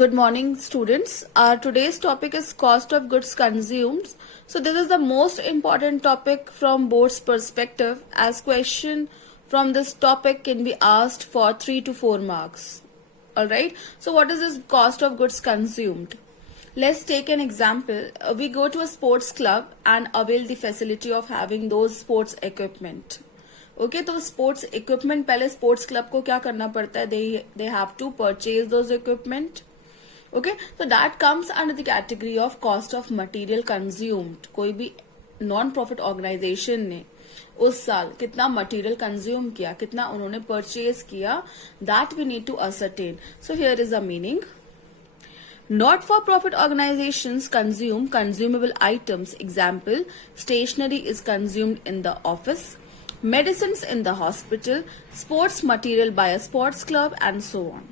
Good morning, students. Our today's topic is cost of goods consumed. So this is the most important topic from board's perspective, as question from this topic can be asked for 3 to 4 marks. Alright. So what is this cost of goods consumed? Let's take an example. We go to a sports club and avail the facility of having those sports equipment. Okay तो sports equipment पहले sports club को क्या करना पड़ता है, they have to purchase those equipment. Okay तो that comes under the category of cost of material consumed. कोई भी नॉन प्रॉफिट ऑर्गेनाइजेशन ने उस साल कितना मटेरियल कंज्यूम किया, कितना उन्होंने परचेज किया, that we need to ascertain. So here is a meaning. Not for profit organizations consume consumable items. Example, stationery is consumed in the office, medicines in the hospital, sports material by a sports club, and so on.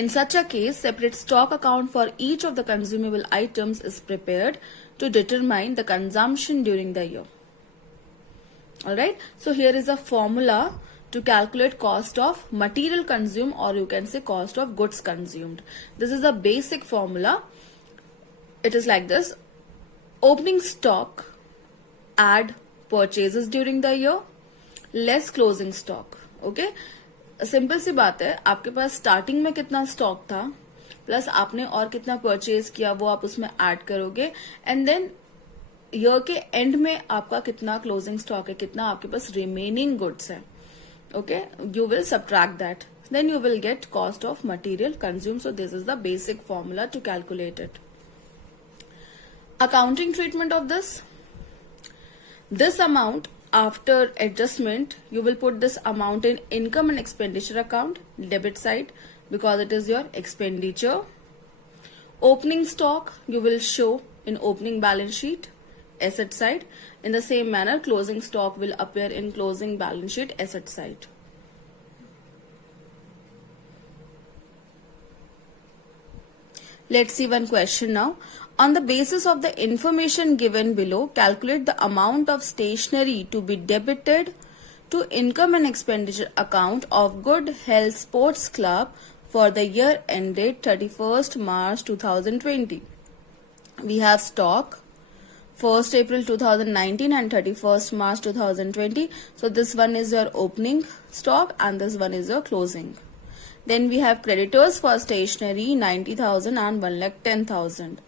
In such a case, separate stock account for each of the consumable items is prepared to determine the consumption during the year. Alright, so here is a formula to calculate cost of material consumed, or you can say cost of goods consumed. This is a basic formula. It is like this. Opening stock, add purchases during the year, less closing stock. Okay, simple सी बात है. आपके पास starting में कितना stock था plus आपने और कितना परचेज किया वो आप उसमें ऐड करोगे, एंड देन ईयर के एंड में आपका कितना क्लोजिंग स्टॉक है, कितना आपके पास रिमेनिंग गुड्स है. Okay, you will subtract that. Then you will get cost of material consumed. So this is the basic formula to calculate it. Accounting treatment of this. This amount after adjustment, you will put this amount in income and expenditure account, debit side, because it is your expenditure. Opening stock, you will show in opening balance sheet, asset side. In the same manner, closing stock will appear in closing balance sheet, asset side. Let's see one question now. On the basis of the information given below, calculate the amount of stationery to be debited to income and expenditure account of Good Health Sports Club for the year ended 31st March 2020. We have stock 1st April 2019 and 31st March 2020. So this one is your opening stock and this one is your closing. Then we have creditors for stationery 90,000 and 1,10,000.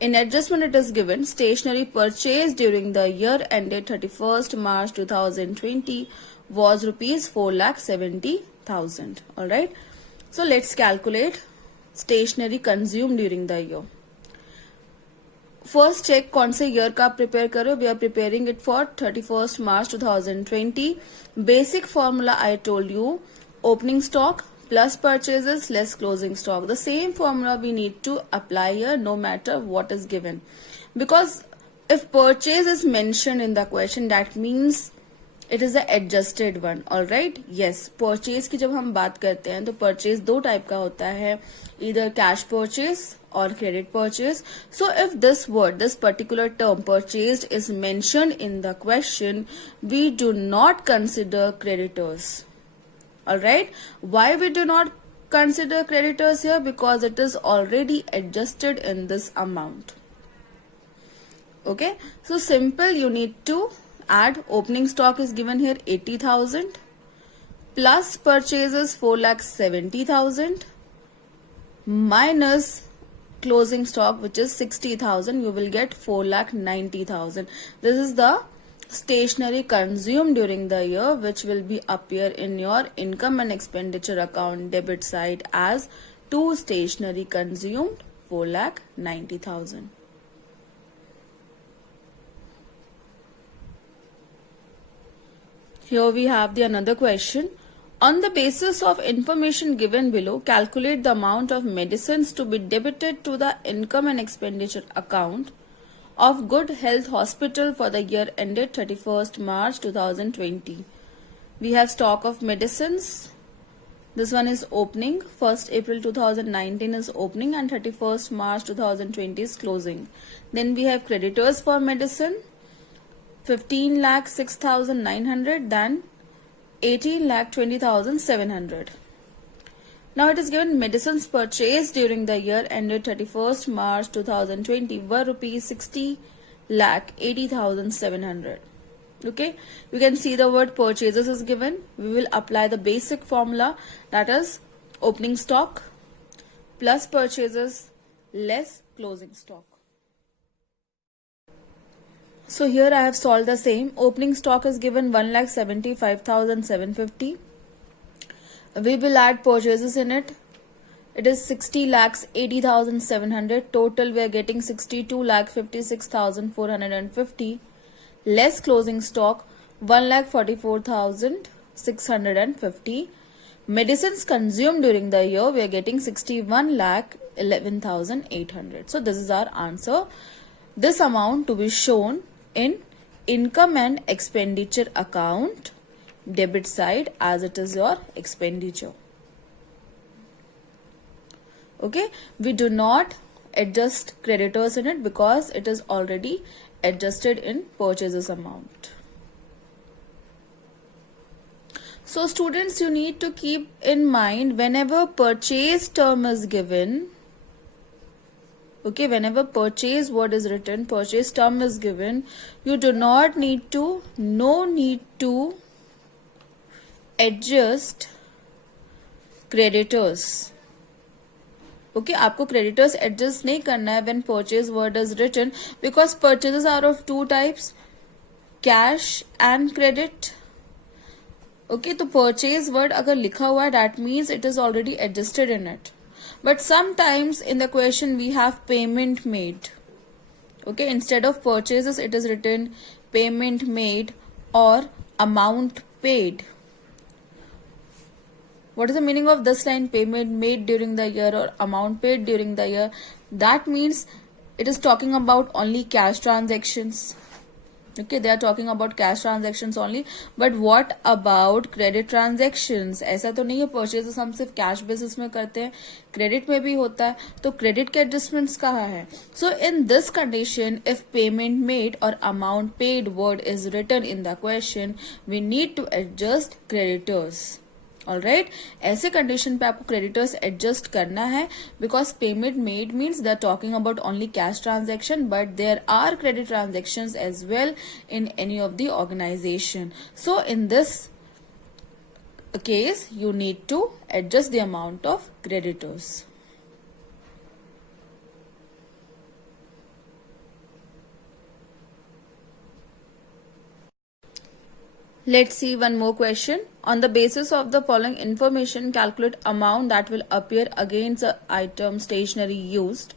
In adjustment it is given stationery purchased during the year ended 31st March 2020 was rupees 4,70,000. Alright. So let's calculate stationery consumed during the year. First check कौन से year का prepare करो. We are preparing it for 31st March 2020. Basic formula I told you, opening stock plus purchases less closing stock. The same formula we need to apply here no matter what is given, because if purchase is mentioned in the question, that means it is a adjusted one. All right, yes, purchase की जब हम बात करते हैं तो purchase दो type का होता है, either cash purchase or credit purchase. So if this word, this particular term purchased is mentioned in the question, we do not consider creditors. Alright, why we do not consider creditors here? Because it is already adjusted in this amount. Okay, so simple, you need to add opening stock is given here 80,000 plus purchases 4,70,000 minus closing stock which is 60,000. You will get 4,90,000. This is the stationery consumed during the year, which will be appear in your income and expenditure account debit side as to stationery consumed 4,90,000. Here we have the another question. On the basis of information given below, calculate the amount of medicines to be debited to the income and expenditure account of Good Health Hospital for the year ended 31st March 2020. We have stock of medicines. This one is opening. 1st April 2019 is opening and 31st March 2020 is closing. Then we have creditors for medicine 15,06,900, then 18,20,700. Now it is given medicines purchased during the year ended 31st March 2020 were rupees 60,80,700. Okay, you can see the word purchases is given. We will apply the basic formula, that is opening stock plus purchases less closing stock. So here I have solved the same. Opening stock is given 1,75,750. We will add purchases in it. It is 60,80,700. Total we are getting 62,56,450. Less closing stock 1,44,650. Medicines consumed during the year we are getting 61,11,800. So this is our answer. This amount to be shown in income and expenditure account, debit side, as it is your expenditure. Okay, we do not adjust creditors in it because it is already adjusted in purchases amount. So students, you need to keep in mind whenever purchase term is given, okay, whenever purchase word is written, purchase term is given, you do not need to, no need to adjust creditors. Okay, आपको creditors adjust नहीं करना है when purchase word is written, because purchases are of two types, cash and credit. Okay, तो purchase word अगर लिखा हुआ है that means it is already adjusted in it. But sometimes in the question we have payment made. Okay, instead of purchases it is written payment made or amount paid. What is the meaning of this line, payment made during the year or amount paid during the year? That means it is talking about only cash transactions. Okay, they are talking about cash transactions only. But what about credit transactions? ऐसा तो नहीं है purchases हम सिर्फ cash basis में करते हैं, credit में भी होता है. तो credit के adjustments कहाँ है? So in this condition, if payment made or amount paid word is written in the question, we need to adjust creditors. Alright, ऐसे कंडीशन पे आपको क्रेडिटर्स एडजस्ट करना है because payment made means they are talking about only cash transaction, but there are credit transactions as well in any of the organisation. So in this case you need to adjust the amount of creditors. Let's see one more question. On the basis of the following information, calculate amount that will appear against the item stationery used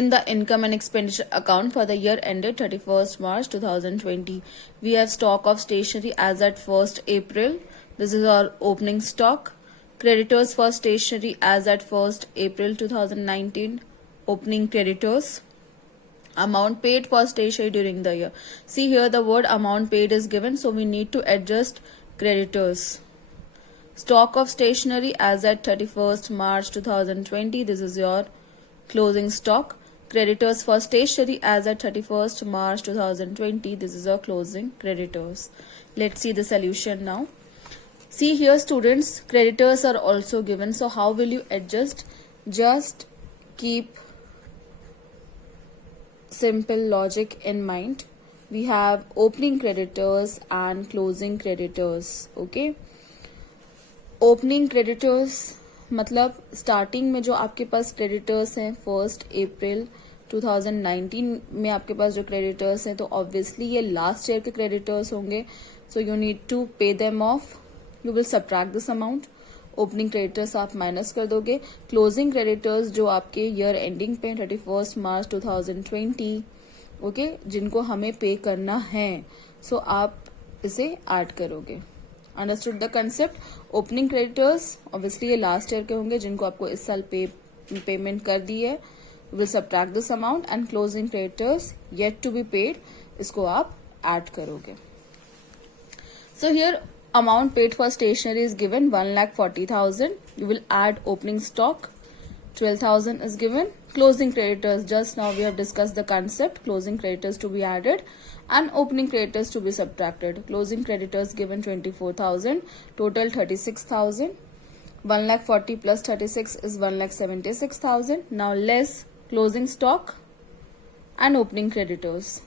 in the income and expenditure account for the year ended 31st March 2020. We have stock of stationery as at 1st April. This is our opening stock. Creditors for stationery as at 1st April 2019. Opening creditors. Amount paid for stationery during the year. See here the word amount paid is given, so we need to adjust creditors. Stock of stationery as at 31st March 2020. This is your closing stock. Creditors for stationery as at 31st March 2020. This is your closing creditors. Let's see the solution now. See here students, creditors are also given. So how will you adjust? Just keep simple logic in mind. We have opening creditors and closing creditors. Okay, opening creditors मतलब starting में जो आपके पास creditors हैं 1 अप्रैल 2019 में आपके पास जो creditors हैं, तो ऑब्वियसली ये लास्ट ईयर के क्रेडिटर्स होंगे. So you need to pay them off. You will subtract this amount. Opening creditors आप माइनस कर दोगे. क्लोजिंग क्रेडिटर्स जो आपके ईयर एंडिंग पे 31 मार्च 2020, ओके, जिनको हमें पे करना है, सो आप इसे ऐड करोगे. Understood the concept. Opening creditors obviously ये लास्ट ईयर के होंगे जिनको आपको इस साल पेमेंट कर दी है. Will subtract this amount. And closing creditors yet to be paid, इसको आप ऐड करोगे. So here amount paid for stationery is given 1,40,000. You will add opening stock 12,000 is given. Closing creditors, just now we have discussed the concept. Closing creditors to be added and opening creditors to be subtracted. Closing creditors given 24,000, total 36,000. 1,40,000 plus 36 is 1,76,000. Now less closing stock and opening creditors.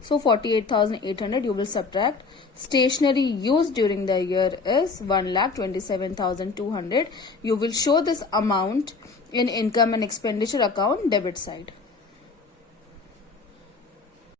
So 48,800 you will subtract. Stationery used during the year is 1,27,200. You will show this amount in income and expenditure account debit side.